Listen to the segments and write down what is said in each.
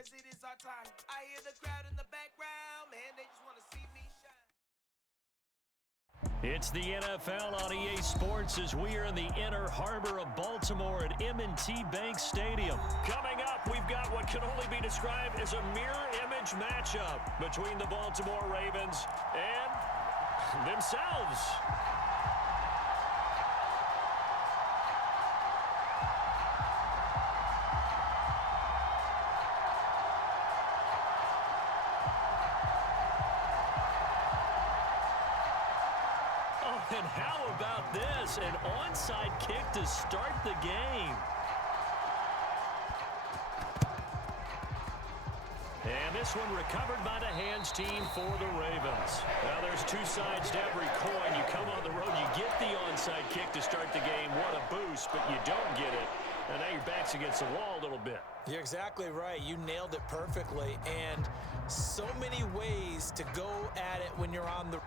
because it is our time. I hear the crowd in the background, man, they just want to see me shine. It's the NFL on EA Sports as we are in the inner harbor of Baltimore at M&T Bank Stadium. Coming up, we've got what can only be described as a mirror image matchup between the Baltimore Ravens and themselves. And how about this? An onside kick to start the game. And this one recovered by the hands team for the Ravens. Now there's two sides to every coin. You come on the road, you get the onside kick to start the game. What a boost, but you don't get it. And now your back's against the wall a little bit. You're exactly right. You nailed it perfectly. And so many ways to go at it when you're on the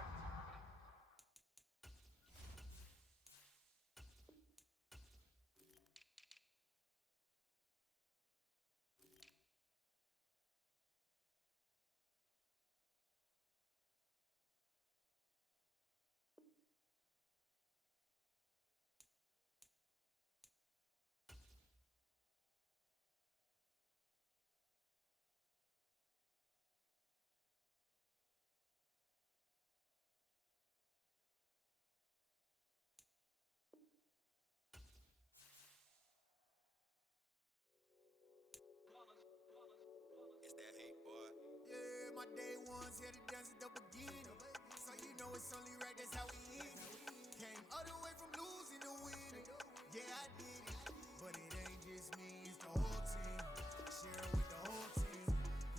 It's that hate, boy. Yeah, my day ones here to dance at the beginning. So you know it's only right, that's how we end it. Came all the way from losing to winning. Yeah, I did it. But it ain't just me, it's the whole team. Share it with the whole team.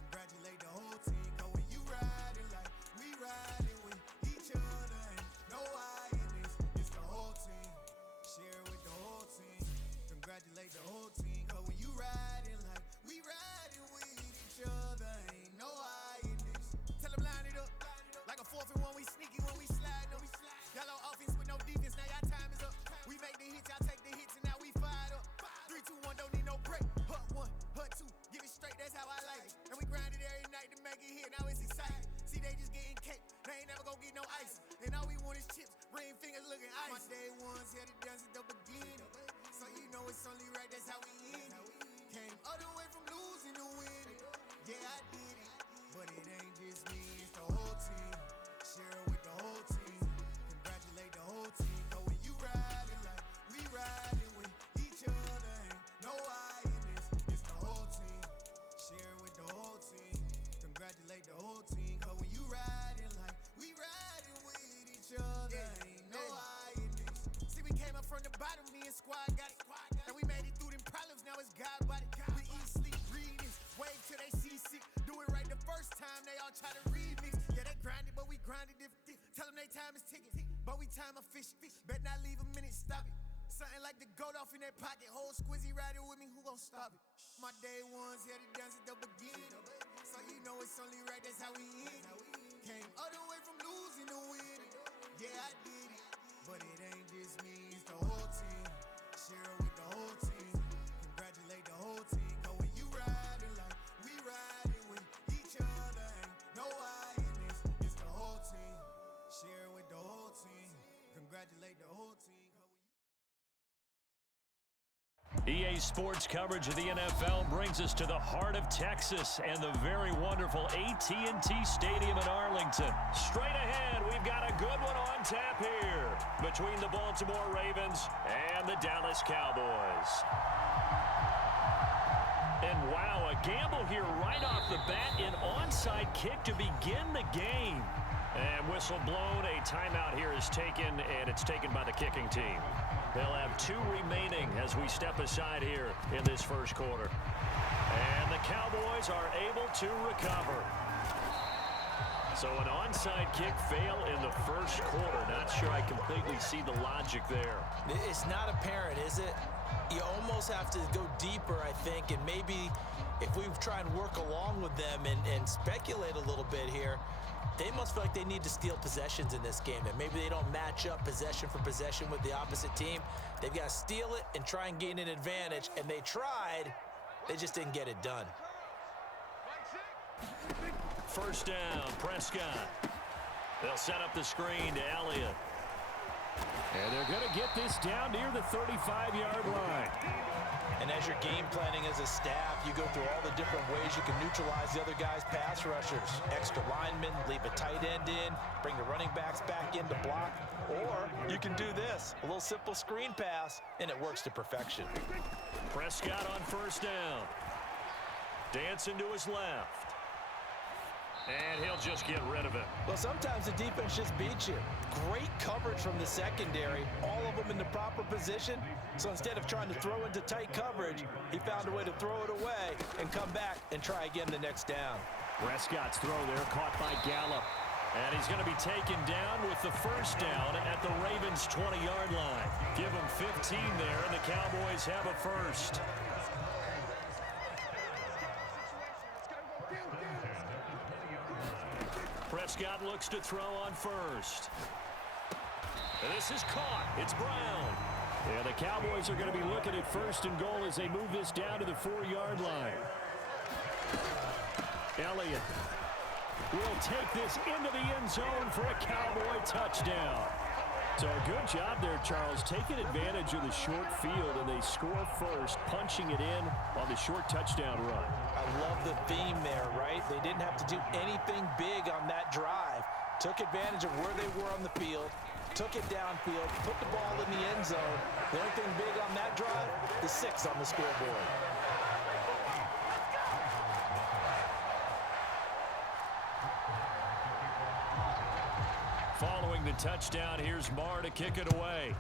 Congratulate the whole team. Cause when you riding like we riding with each other, ain't no I in this. It's the whole team. Share it with the whole team. Congratulate the whole team. Cause when you riding like we riding with each other, ain't no I in this. Tell them line it up. Like a 4th and 1, we sneaky when we slide up. Y'all on offense with no defense, now y'all time is up. We make the hits, y'all take the hits, and now we fired up. 3, 2, 1, don't need no break. Hut 1, hut 2, give it straight, that's how I like it. And we grind it every night to make it hit, now it's exciting. See, they just getting cake, they ain't never gonna get no ice. And all we want is chips, ring fingers looking ice. My day ones here to dance at the beginning. So you know it's only right, that's how we end it. Came all the way from losing to winning. Yeah, I did it. But it ain't just me, it's the whole team. Share it with the whole team. Congratulate the whole team. Cause when you riding like we riding with each other, ain't no I in this. It's the whole team. Share it with the whole team. Congratulate the whole team. Cause when you riding like we riding with each other, ain't no I in this. See, we came up from the bottom, me and squad got it. And we made it through them problems, now it's God body. We eat, sleep, breathe this. Wave till they see sick. Do it right the first time, they all try to remix. Yeah, they grinded, but we grinded different. Tell them they time is ticking, but we time a fish. Bet not leave a minute, stop it. Something like the goat off in their pocket. Whole squizzy riding with me, who gon' stop it? My day ones here to dance at the beginning. So you know it's only right, that's how we end it. Came all the way from losing to winning. Yeah, I did it. But it ain't just me, it's the whole team. Share it with the whole team. Congratulate the whole team. Cause when you riding like we riding with each other, ain't no I in this. It's the whole team. Share it with the whole team. Congratulate the whole team. EA Sports coverage of the NFL brings us to the heart of Texas and the very wonderful AT&T Stadium in Arlington. Straight ahead, we've got a good one on tap here between the Baltimore Ravens and the Dallas Cowboys. And wow, a gamble here right off the bat, an onside kick to begin the game. And whistle blown, a timeout here is taken, and it's taken by the kicking team. They'll have 2 remaining as we step aside here in this first quarter. And the Cowboys are able to recover. So an onside kick fail in the first quarter. Not sure I completely see the logic there. It's not apparent, is it? You almost have to go deeper, I think, and maybe if we try and work along with them and speculate a little bit here, they must feel like they need to steal possessions in this game, that maybe they don't match up possession for possession with the opposite team. They've got to steal it and try and gain an advantage, and they tried, they just didn't get it done. first down. Prescott. They'll set up the screen to Elliott. And they're going to get this down near the 35-yard line. And as you're game planning as a staff, you go through all the different ways you can neutralize the other guy's pass rushers. Extra linemen, leave a tight end in, bring the running backs back in to block. Or you can do this, a little simple screen pass, and it works to perfection. Prescott on first down. Dancing to his left. And he'll just get rid of it. Well, sometimes the defense just beats you. Great coverage from the secondary, all of them in the proper position. So instead of trying to throw into tight coverage, he found a way to throw it away and come back and try again the next down. Prescott's throw there caught by Gallup. And he's going to be taken down with the first down at the Ravens' 20-yard line. Give him 15 there, and the Cowboys have a first. Prescott looks to throw on first. And this is caught. It's Brown. Yeah, the Cowboys are going to be looking at first and goal as they move this down to the 4-yard line. Elliott will take this into the end zone for a Cowboy touchdown. So a good job there, Charles, taking advantage of the short field, and they score first, punching it in on the short touchdown run. I love the theme there, right? They didn't have to do anything big on that drive. Took advantage of where they were on the field, took it downfield, put the ball in the end zone. The only thing big on that drive, the 6 on the scoreboard. Following the touchdown, here's Marr to kick it away.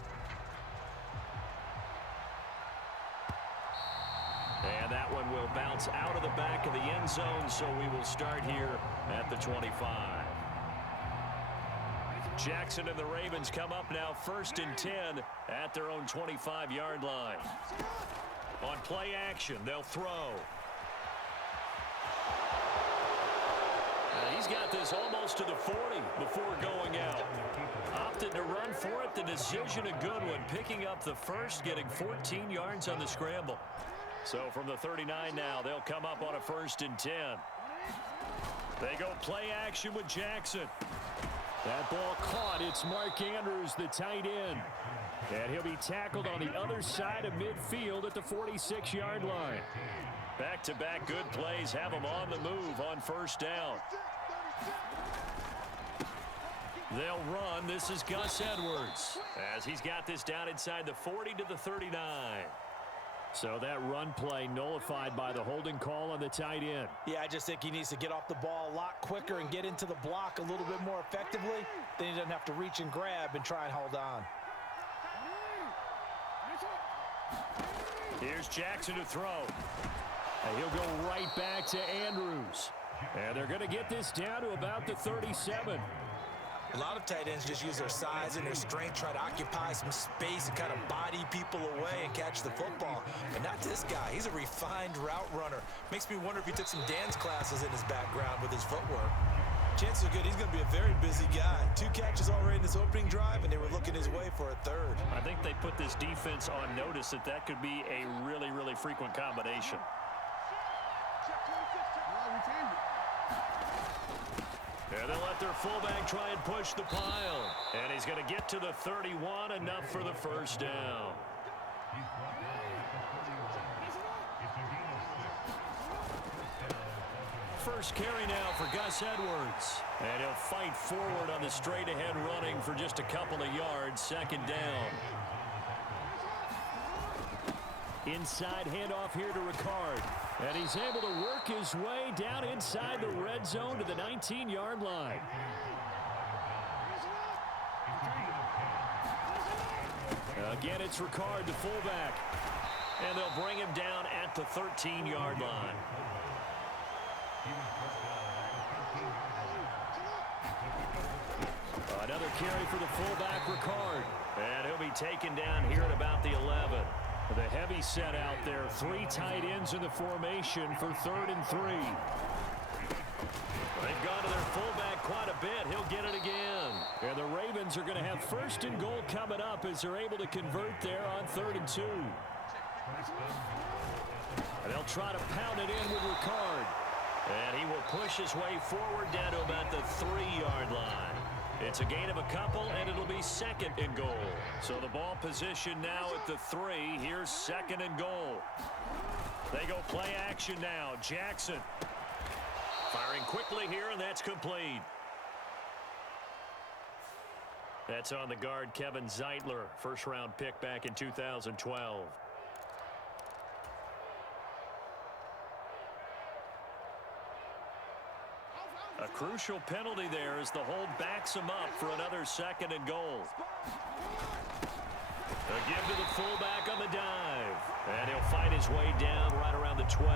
And that one will bounce out of the back of the end zone, so we will start here at the 25. Jackson and the Ravens come up now 1st and 10 at their own 25-yard line. On play action, they'll throw. He's got this almost to the 40 before going out. Opted to run for it. The decision a good one. Picking up the first, getting 14 yards on the scramble. So from the 39 now, they'll come up on a 1st and 10. They go play action with Jackson. That ball caught. It's Mark Andrews, the tight end. And he'll be tackled on the other side of midfield at the 46-yard line. Back-to-back good plays have them on the move on 1st down. They'll run. This is Gus Edwards as he's got this down inside the 40 to the 39. So that run play nullified by the holding call on the tight end. Yeah, I just think he needs to get off the ball a lot quicker and get into the block a little bit more effectively. Then he doesn't have to reach and grab and try and hold on. Here's Jackson to throw. And he'll go right back to Andrews. And they're going to get this down to about the 37. A lot of tight ends just use their size and their strength, try to occupy some space and kind of body people away and catch the football. But not this guy. He's a refined route runner. Makes me wonder if he took some dance classes in his background with his footwork. Chances are good he's going to be a very busy guy. 2 catches already in this opening drive, and they were looking his way for a 3rd. I think they put this defense on notice that could be a really, really frequent combination. And they'll let their fullback try and push the pile. And he's going to get to the 31, enough for the 1st down. First carry now for Gus Edwards. And he'll fight forward on the straight-ahead running for just a couple of yards. 2nd down. Inside handoff here to Ricard. And he's able to work his way down inside the red zone to the 19-yard line. Again, it's Ricard, the fullback. And they'll bring him down at the 13-yard line. Another carry for the fullback, Ricard. And he'll be taken down here at about the 11. The heavy set out there. 3 tight ends in the formation for 3rd and 3. They've gone to their fullback quite a bit. He'll get it again. And the Ravens are going to have 1st and goal coming up as they're able to convert there on 3rd and 2. And they'll try to pound it in with Ricard. And he will push his way forward down to about the 3-yard line. It's a gain of a couple, and it'll be 2nd and goal. So the ball position now at the 3. Here's 2nd and goal. They go play action now. Jackson firing quickly here, and that's complete. That's on the guard, Kevin Zeitler, first-round pick back in 2012. A crucial penalty there as the hold backs him up for another 2nd and goal. A give to the fullback on the dive. And he'll fight his way down right around the 12.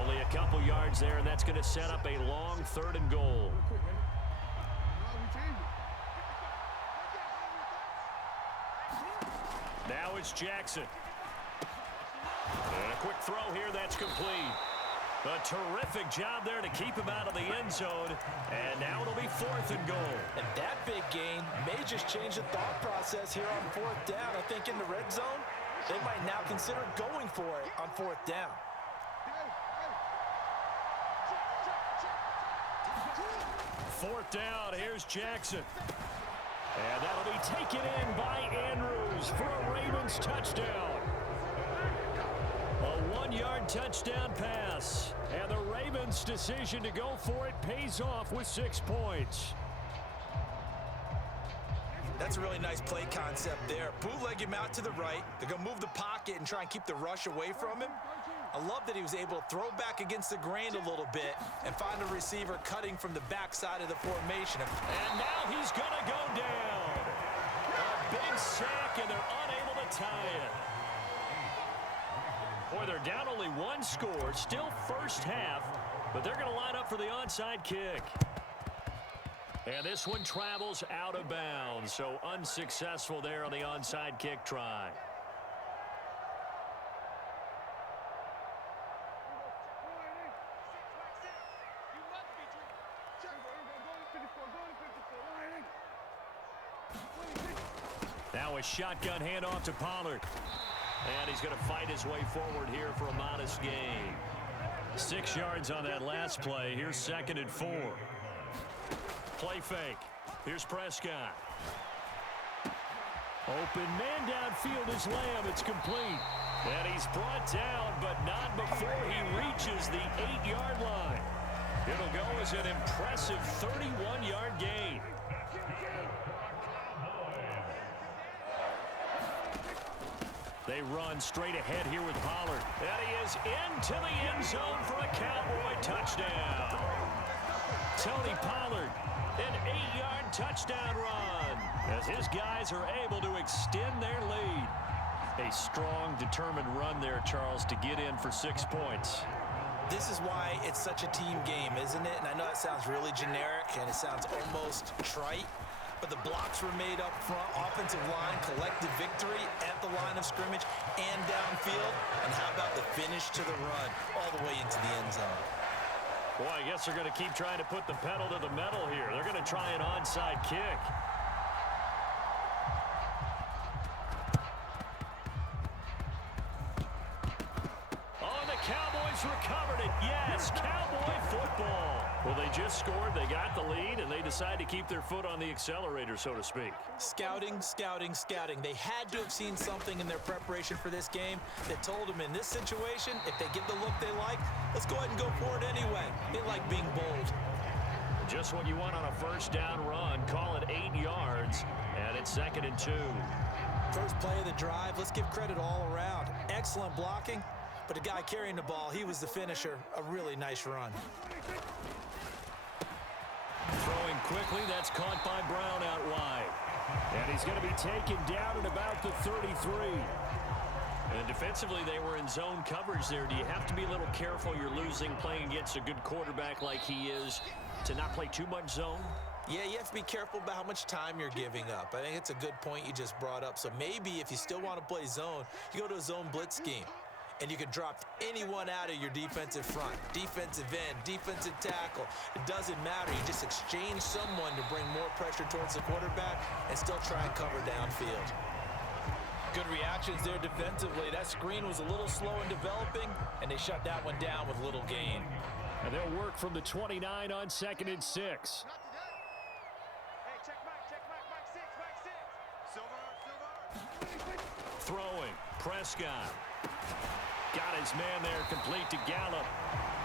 Only a couple yards there, and that's going to set up a long 3rd and goal. Now it's Jackson. And a quick throw here, that's complete. A terrific job there to keep him out of the end zone. And now it'll be 4th and goal. And that big gain may just change the thought process here on 4th down. I think in the red zone, they might now consider going for it on 4th down. Fourth down, here's Jackson. And that'll be taken in by Andrews for a Ravens touchdown. A 1-yard touchdown pass. And the Ravens' decision to go for it pays off with 6 points. That's a really nice play concept there. Bootleg him out to the right. They're going to move the pocket and try and keep the rush away from him. I love that he was able to throw back against the grain a little bit and find a receiver cutting from the backside of the formation. And now he's going to go down. A big sack, and they're unable to tie it. Boy, they're down only 1 score, still first half, but they're going to line up for the onside kick. And this one travels out of bounds, so unsuccessful there on the onside kick try. Now a shotgun handoff to Pollard. And he's going to fight his way forward here for a modest gain. 6 yards on that last play. Here's 2nd and 4. Play fake. Here's Prescott. Open man downfield is Lamb. It's complete. And he's brought down, but not before he reaches the 8-yard line. It'll go as an impressive 31-yard gain. They run straight ahead here with Pollard. And he is into the end zone for a Cowboy touchdown. Tony Pollard, an 8-yard touchdown run as his guys are able to extend their lead. A strong, determined run there, Charles, to get in for 6 points. This is why it's such a team game, isn't it? And I know it sounds really generic and it sounds almost trite, but the blocks were made up front, offensive line, collective victory at the line of scrimmage and downfield. And how about the finish to the run all the way into the end zone? Boy, I guess they're going to keep trying to put the pedal to the metal here. They're going to try an onside kick. Oh, and the Cowboys recovered it. Yes, Cowboy football. Well, they just scored, they got the lead, and they decide to keep their foot on the accelerator, so to speak. Scouting, scouting, scouting. They had to have seen something in their preparation for this game that told them in this situation, if they get the look they like, let's go ahead and go for it anyway. They like being bold. Just what you want on a first down run. Call it 8 yards, and it's 2nd and 2. First play of the drive, let's give credit all around. Excellent blocking, but the guy carrying the ball, he was the finisher. A really nice run. Throwing quickly, that's caught by Brown out wide. And he's going to be taken down at about the 33. And defensively, they were in zone coverage there. Do you have to be a little careful? You're losing, playing against a good quarterback like he is, to not play too much zone? Yeah, you have to be careful about how much time you're giving up. I think it's a good point you just brought up. So maybe if you still want to play zone, you go to a zone blitz scheme. And you can drop anyone out of your defensive front, defensive end, defensive tackle. It doesn't matter. You just exchange someone to bring more pressure towards the quarterback and still try and cover downfield. Good reactions there defensively. That screen was a little slow in developing, and they shut that one down with little gain. And they'll work from the 29 on 2nd and 6. Hey, check Mike 6, Silver. Throwing, Prescott. Got his man there, complete to Gallup.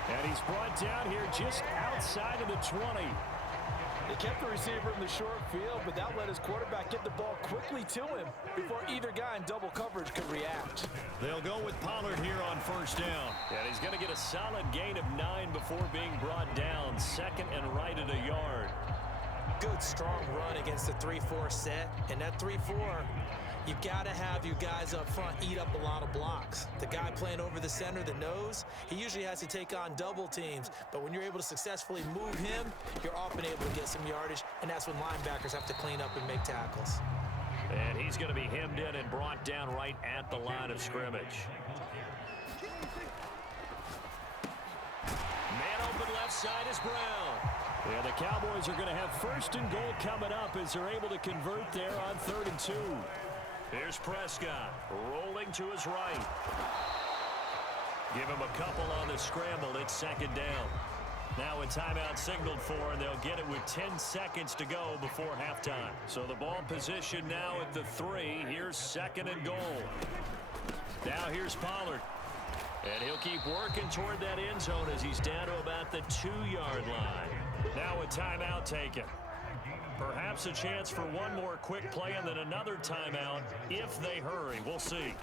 And he's brought down here just outside of the 20. They kept the receiver in the short field, but that let his quarterback get the ball quickly to him before either guy in double coverage could react. They'll go with Pollard here on 1st down. And he's going to get a solid gain of 9 before being brought down. 2nd and right at a yard. Good, strong run against the 3-4 set. And that 3-4, you got to have your guys up front eat up a lot of blocks. The guy playing over the center, the nose, he usually has to take on double teams. But when you're able to successfully move him, you're often able to get some yardage, and that's when linebackers have to clean up and make tackles. And he's going to be hemmed in and brought down right at the line of scrimmage. Man open left side is Brown. Yeah, the Cowboys are going to have 1st and goal coming up as they're able to convert there on 3rd and 2. Here's Prescott, rolling to his right. Give him a couple on the scramble. It's 2nd down. Now a timeout signaled for, and they'll get it with 10 seconds to go before halftime. So the ball position now at the 3. Here's 2nd and goal. Now here's Pollard. And he'll keep working toward that end zone as he's down to about the 2-yard line. Now a timeout taken. Perhaps a chance for one more quick play and then another timeout if they hurry. We'll see.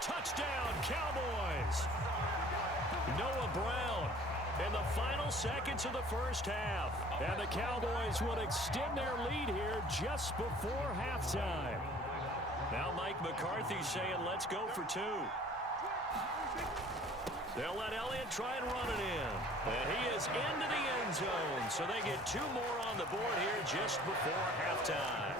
Touchdown, Cowboys! Noah Brown in the final seconds of the 1st half. And the Cowboys would extend their lead here just before halftime. Now Mike McCarthy saying, let's go for 2. They'll let Elliott try and run it in. And he is into the end zone. So they get 2 more on the board here just before halftime.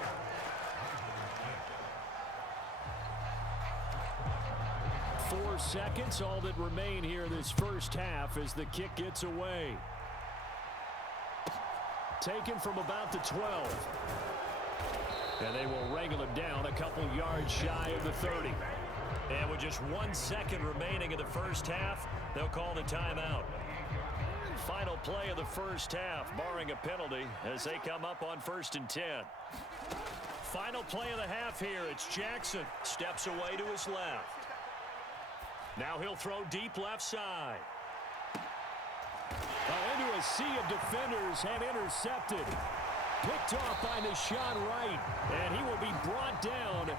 Four seconds, all that remain here this 1st half as the kick gets away. Taken from about the 12. And they will wrangle him down a couple yards shy of the 30. And with just 1 second remaining in the 1st half, they'll call the timeout. Final play of the 1st half, barring a penalty, as they come up on 1st and 10. Final play of the half here. It's Jackson. Steps away to his left. Now he'll throw deep left side. Into a sea of defenders and intercepted. Picked off by Deshaun Wright, and he will be brought down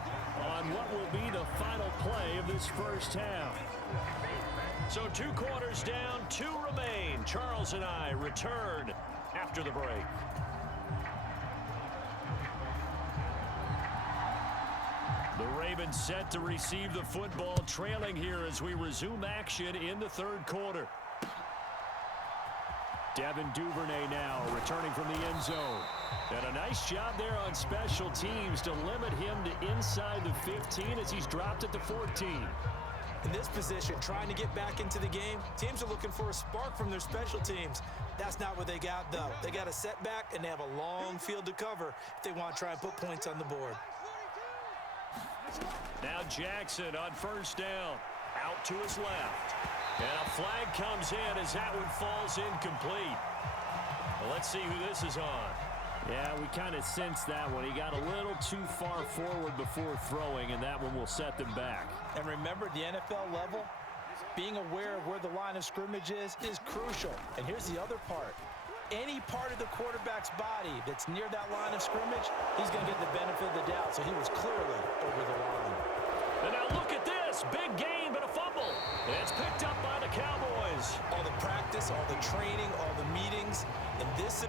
on what will be the final play of this 1st half. So 2 quarters down, 2 remain. Charles and I return after the break. The Ravens set to receive the football, trailing here as we resume action in the 3rd quarter. Devin Duvernay now returning from the end zone. And a nice job there on special teams to limit him to inside the 15 as he's dropped at the 14. In this position, trying to get back into the game, teams are looking for a spark from their special teams. That's not what they got, though. They got a setback, and they have a long field to cover if they want to try and put points on the board. Now Jackson on 1st down. Out to his left. And a flag comes in as that one falls incomplete. Well, let's see who this is on. Yeah, we kind of sensed that one. He got a little too far forward before throwing, and that one will set them back. And remember, the NFL level, being aware of where the line of scrimmage is crucial. And here's the other part. Any part of the quarterback's body that's near that line of scrimmage, he's going to get the benefit of the doubt. So he was clearly over the line. And now look at this. Big game, but a fumble. It's picked up by the Cowboys. All the practice, all the training, all the meetings, and this